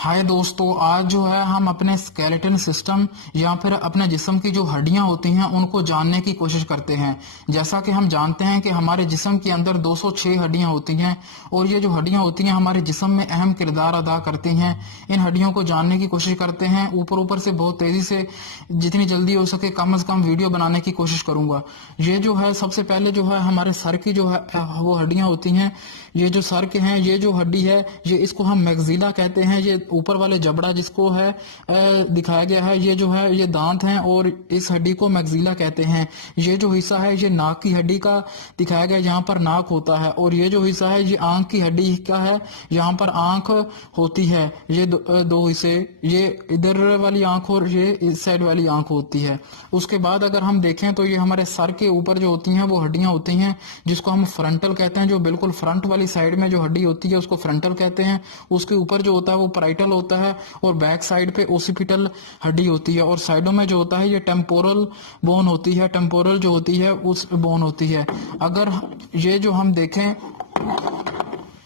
हाय दोस्तों, आज जो है हम अपने स्केलेटन सिस्टम या फिर अपने जिस्म की जो हड्डियां होती हैं उनको जानने की कोशिश करते हैं। जैसा कि हम जानते हैं कि हमारे जिस्म के अंदर 206 हड्डियां होती हैं और ये जो हड्डियां होती हैं हमारे जिस्म में अहम किरदार अदा करती हैं। इन हड्डियों को जानने की कोशिश करते हैं। ऊपर ऊपर से बहुत तेजी से जितनी जल्दी हो सके कम से कम वीडियो बनाने की कोशिश करूंगा। ये जो है सबसे पहले जो है हमारे सर की जो है वो हड्डियां होती हैं। ये जो सर के हैं, ये जो हड्डी है ये इसको हम मैग्जीला कहते हैं। ये ऊपर वाले जबड़ा जिसको है दिखाया गया है, ये जो है ये दांत हैं और इस हड्डी को मैग्जीला कहते हैं। ये जो हिस्सा है ये नाक की हड्डी का दिखाया गया, यहाँ पर नाक होता है। और ये जो हिस्सा है ये आंख की हड्डी का है, यहाँ पर आंख होती है। ये दो हिस्से, ये इधर वाली आंख और ये इस साइड वाली आंख होती है। उसके बाद अगर हम देखें तो ये हमारे सर के ऊपर जो होती हैं वो हड्डियां होती हैं जिसको हम फ्रंटल कहते हैं। जो बिल्कुल फ्रंट वाली साइड में जो हड्डी होती है उसको फ्रंटल कहते हैं। उसके ऊपर जो होता है वो पैराइटल होता है और बैक साइड पे ओसिपिटल हड्डी होती है। और साइडों में जो होता है ये टेम्पोरल बोन होती है। टेम्पोरल जो होती है उस बोन होती है। अगर ये जो हम देखें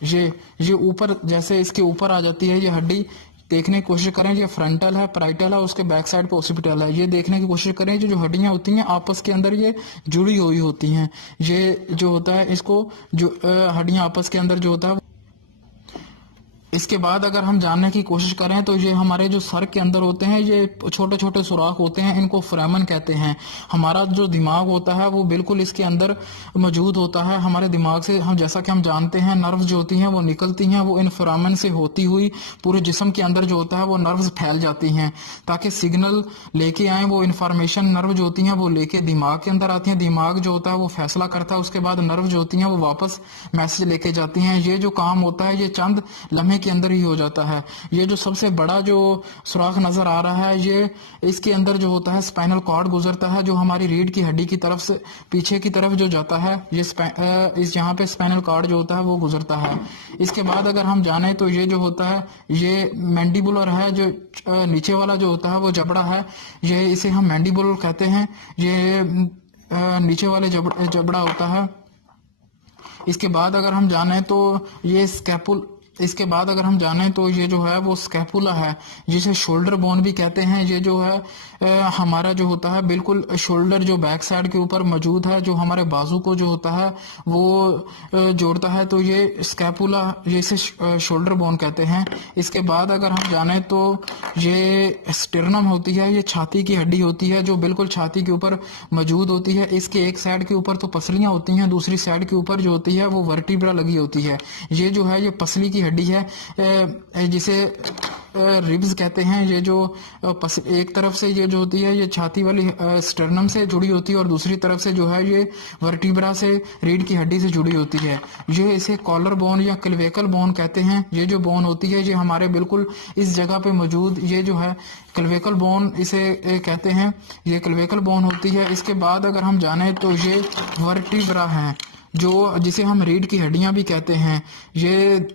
ये ऊपर, जैसे इसके ऊपर आ जाती है ये हड्डी, देखने की कोशिश करें ये फ्रंटल है, पैराइटल है, उसके बैक साइड पे ओसिपिटल है। ये देखने की कोशिश करें जो हड्डियां होती हैं आपस के अंदर ये जुड़ी हुई होती हैं। ये जो होता है इसको जो हड्डियां आपस के अंदर जो होता है। इसके बाद अगर हम जानने की कोशिश करें तो ये हमारे जो सर के अंदर होते हैं ये छोटे छोटे सुराख होते हैं, इनको फोरामन कहते हैं। हमारा जो दिमाग होता है वो बिल्कुल इसके अंदर मौजूद होता है। हमारे दिमाग से हम, जैसा कि हम जानते हैं, नर्व्स जो होती हैं वो निकलती हैं। वो इन फोरामन से होती हुई पूरे जिस्म के अंदर जो होता है वो नर्व्स फैल जाती हैं ताकि सिग्नल लेके आए। वो इन्फॉर्मेशन नर्व जो होती हैं वो लेके दिमाग के अंदर आती हैं। दिमाग जो होता है वो फैसला करता है। उसके बाद नर्व जो होती हैं वो वापस मैसेज लेके जाती हैं। ये जो काम होता है ये चंद लम्हे के अंदर ही हो जाता है। ये जो सबसे बड़ा जो सुराख नजर आ रहा है ये इसके अंदर जो होता है स्पाइनल कॉर्ड गुजरता है, जो हमारी रीढ़ की हड्डी की तरफ से पीछे की तरफ जो जाता है। ये इस यहाँ पे स्पाइनल कॉर्ड जो होता है वो गुजरता है। इसके बाद अगर हम जाने तो ये जो होता है ये मैंडिबुलर है। जो नीचे वाला जो होता है वो जबड़ा है, ये इसे हम मैंडिबुलर कहते हैं। ये नीचे वाले जबड़ा होता है। इसके बाद अगर हम जाने तो ये इसके बाद अगर हम जाने तो ये जो है वो स्कैपुला है, जिसे शोल्डर बोन भी कहते हैं। ये जो है हमारा जो होता है बिल्कुल शोल्डर जो बैक साइड के ऊपर मौजूद है, जो हमारे बाजू को जो होता है वो जोड़ता है। तो ये स्कैपुला, ये इसे शोल्डर बोन कहते हैं। इसके बाद अगर हम जाने तो ये स्टेर्नम होती है। ये छाती की हड्डी होती है जो बिल्कुल छाती के ऊपर मौजूद होती है। इसके एक साइड के ऊपर तो पसलियां होती हैं, दूसरी साइड के ऊपर जो होती है वो वर्टिब्रा लगी होती है। ये जो है ये पसली की हड्डी है, जिसे रिब्स कहते हैं। ये जो एक तरफ से ये जो होती है ये छाती वाली स्टर्नम से जुड़ी होती है और दूसरी तरफ से जो है ये वर्टिब्रा से, रीढ़ की हड्डी से जुड़ी होती है। ये इसे कॉलर बोन या क्लेविकल बोन कहते हैं। ये जो बोन होती है ये हमारे बिल्कुल इस जगह पे मौजूद, ये जो है क्लेविकल बोन इसे कहते हैं। ये क्लेविकल बोन होती है। इसके बाद अगर हम जाने तो ये वर्टिब्रा है, जो जिसे हम रीढ़ की हड्डियां भी कहते हैं। ये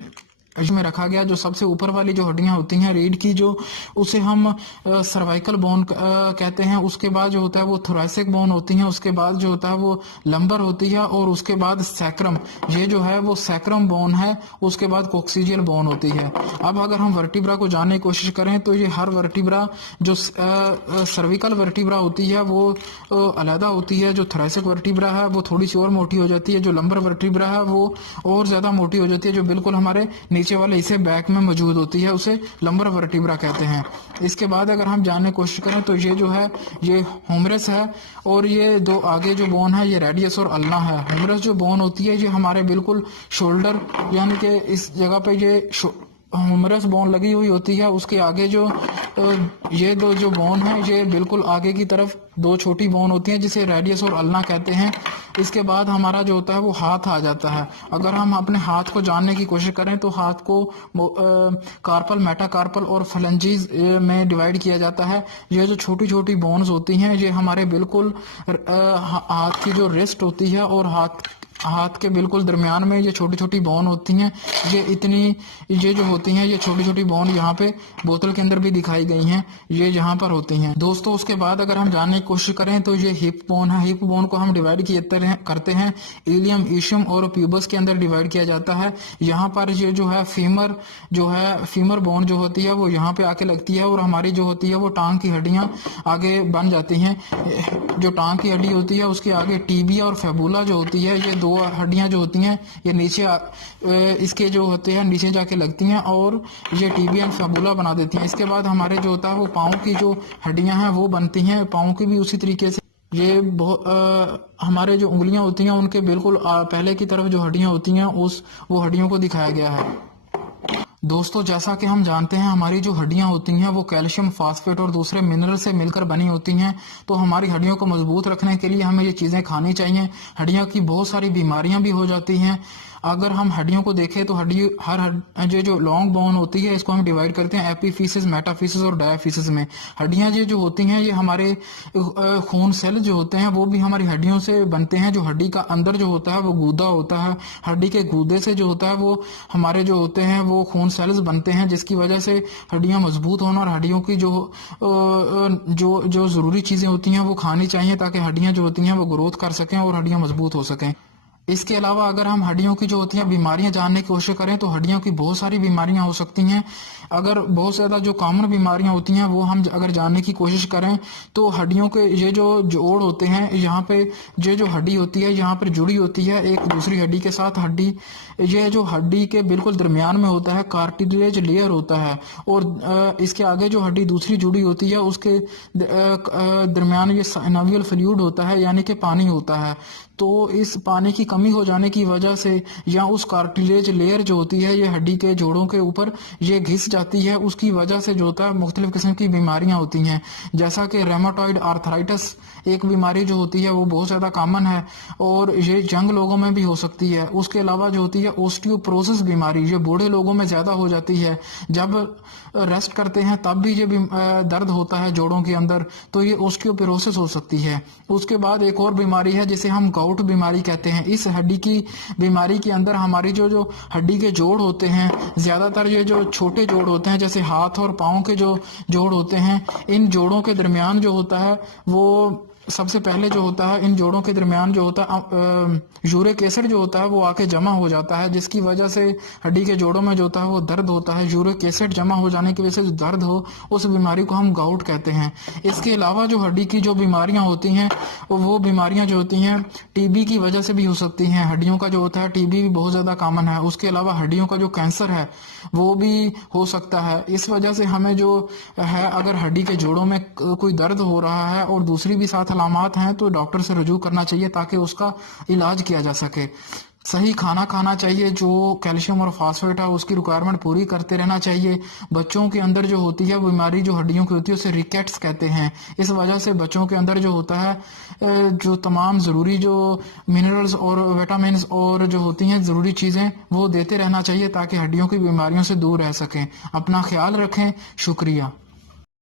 इसमें रखा गया जो सबसे ऊपर वाली जो हड्डियां होती हैं रीढ़ की, जो उसे हम सर्वाइकल बोन कहते हैं। उसके बाद जो होता है वो थोरैसिक बोन होती है। उसके बाद जो होता है वो लंबर होती है और उसके बाद सैक्रम, ये जो है वो सैक्रम बोन है। उसके बाद कोक्सीजियल बोन होती है। अब अगर हम वर्टिब्रा को जानने की कोशिश करें तो ये हर वर्टिब्रा, जो सर्विकल वर्टिब्रा होती है वो अलहदा होती है। जो थोरैसिक वर्टिब्रा है वो थोड़ी सी और मोटी हो जाती है। जो लंबर वर्टिब्रा है वो और ज्यादा मोटी हो जाती है, जो बिल्कुल हमारे नीचे वाले हिस्से बैक में मौजूद होती है, उसे लंबर वर्टिब्रा कहते हैं। इसके बाद अगर हम जानने की कोशिश करें तो ये जो है ये ह्यूमरस है और ये दो आगे जो बोन है ये रेडियस और अल्ना है। ह्यूमरस जो बोन होती है ये हमारे बिल्कुल शोल्डर, यानी कि इस जगह पे ये ह्यूमरस बोन लगी हुई होती है। उसके आगे जो ये दो जो बोन है ये बिल्कुल आगे की तरफ दो छोटी बोन होती हैं जिसे रेडियस और अल्ना कहते हैं। इसके बाद हमारा जो होता है वो हाथ आ जाता है। अगर हम अपने हाथ को जानने की कोशिश करें तो हाथ को कार्पल, मेटाकार्पल और फलेंजीज में डिवाइड किया जाता है। ये जो छोटी छोटी बोन्स होती हैं ये हमारे बिल्कुल हाथ की जो रिस्ट होती है और हाथ हाथ के बिल्कुल दरमियान में ये छोटी छोटी बोन होती हैं। ये जो होती हैं ये छोटी छोटी बोन यहाँ पे बोतल के अंदर भी दिखाई गई हैं, ये यहाँ पर होती हैं दोस्तों। उसके बाद अगर हम जानने की कोशिश करें तो ये हिप बोन है। हिप बोन को हम डिवाइड करते हैं इलियम, इशियम और प्यूबस के अंदर डिवाइड किया जाता है। यहाँ पर ये जो है फीमर बोन जो होती है वो यहाँ पे आके लगती है और हमारी जो होती है वो टांग की हड्डियां आगे बन जाती हैं। जो टांग की हड्डी होती है उसके आगे टीबिया और फेबुला जो होती है, ये दो हड्डियां जो होती हैं ये नीचे इसके जो होते हैं नीचे जाके लगती हैं और ये टीबिया और फेबुला बना देती हैं। इसके बाद हमारे जो होता है वो पाँव की जो हड्डियां हैं वो बनती हैं। पाँव की भी उसी तरीके से ये हमारे जो उंगलियां होती हैं उनके बिल्कुल पहले की तरफ जो हड्डियां होती हैं वो हड्डियों को दिखाया गया है। दोस्तों जैसा कि हम जानते हैं हमारी जो हड्डियां होती हैं वो कैल्शियम, फास्फेट और दूसरे मिनरल से मिलकर बनी होती हैं। तो हमारी हड्डियों को मजबूत रखने के लिए हमें ये चीजें खानी चाहिए। हड्डियों की बहुत सारी बीमारियां भी हो जाती हैं। अगर हम हड्डियों को देखें तो जो लॉन्ग बोन होती है इसको हम डिवाइड करते हैं एपीफिसिस, मेटाफिसिस और डायफिसिस में। हड्डियां जो होती हैं ये हमारे खून सेल जो होते हैं वो भी हमारी हड्डियों से बनते हैं। जो हड्डी का अंदर जो होता है वो गूदा होता है, हड्डी के गूदे से जो होता है वो हमारे जो होते हैं वो खून सेल्स बनते हैं, जिसकी वजह से हड्डियां मजबूत होना और हड्डियों की जो जरूरी चीजें होती हैं वो खानी चाहिए ताकि हड्डियां जो होती हैं वो ग्रोथ कर सकें और हड्डियां मजबूत हो सकें। इसके अलावा अगर हम हड्डियों की जो होती हैं बीमारियां जानने की कोशिश करें तो हड्डियों की बहुत सारी बीमारियां हो सकती हैं। अगर बहुत ज्यादा जो कॉमन बीमारियां होती हैं वो हम अगर जानने की कोशिश करें तो हड्डियों के ये जो जोड़ होते हैं, यहाँ पे ये जो हड्डी होती है यहाँ पर जुड़ी होती है एक दूसरी हड्डी के साथ। ये जो हड्डी के बिल्कुल दरमियान में होता है कार्टिलेज लेयर होता है और इसके आगे जो हड्डी दूसरी जुड़ी होती है उसके दरमियान ये साइनोवियल फ्लूइड होता है, यानी कि पानी होता है। तो इस पानी की कमी हो जाने की वजह से या उस कार्टिलेज लेयर जो होती है ये हड्डी के जोड़ों के ऊपर ये घिस जाती है, उसकी वजह से जो होता है मुख्तलिफ किस्म की बीमारियां होती हैं, जैसा कि रेमाटॉइड आर्थराइटिस एक बीमारी जो होती है वो बहुत ज्यादा कॉमन है और ये यंग लोगों में भी हो सकती है। उसके अलावा जो होती है ओस्टियोपोरोसिस बीमारी, ये बूढ़े लोगों में ज्यादा हो जाती है। जब रेस्ट करते हैं तब भी ये दर्द होता है जोड़ों के अंदर, तो ये ओस्टियोपोरोसिस हो सकती है। उसके बाद एक और बीमारी है जिसे हम गाउट बीमारी कहते हैं। इस हड्डी की बीमारी के अंदर हमारी जो हड्डी के जोड़ होते हैं, ज्यादातर ये जो छोटे जोड़ होते हैं जैसे हाथ और पाँव के जो जोड़ होते हैं, इन जोड़ों के दरमियान जो होता है वो सबसे पहले जो होता है इन जोड़ों के दरमियान जो होता है यूरिक एसिड जो होता है वो आके जमा हो जाता है, जिसकी वजह से हड्डी के जोड़ों में जो होता है वो दर्द होता है। यूरिक एसिड जमा हो जाने की वजह से जो दर्द हो उस बीमारी को हम गाउट कहते हैं। इसके अलावा जो हड्डी की जो बीमारियां होती हैं वो बीमारियां जो होती हैं टीबी की वजह से भी हो सकती हैं। हड्डियों का जो होता है टीबी भी बहुत ज्यादा कॉमन है। उसके अलावा हड्डियों का जो कैंसर है वो भी हो सकता है। इस वजह से हमें जो है अगर हड्डी के जोड़ों में कोई दर्द हो रहा है और दूसरी भी साथ अलामात हैं तो डॉक्टर से रजू करना चाहिए ताकि उसका इलाज किया जा सके। सही खाना खाना चाहिए, जो कैल्शियम और फास्फेट है उसकी रिक्वायरमेंट पूरी करते रहना चाहिए। बच्चों के अंदर जो होती है बीमारी जो हड्डियों की होती है उसे रिकेट्स कहते हैं। इस वजह से बच्चों के अंदर जो होता है जो तमाम ज़रूरी जो मिनरल्स और विटामिन्स और जो होती हैं ज़रूरी चीज़ें वो देते रहना चाहिए ताकि हड्डियों की बीमारियों से दूर रह सकें। अपना ख्याल रखें। शुक्रिया।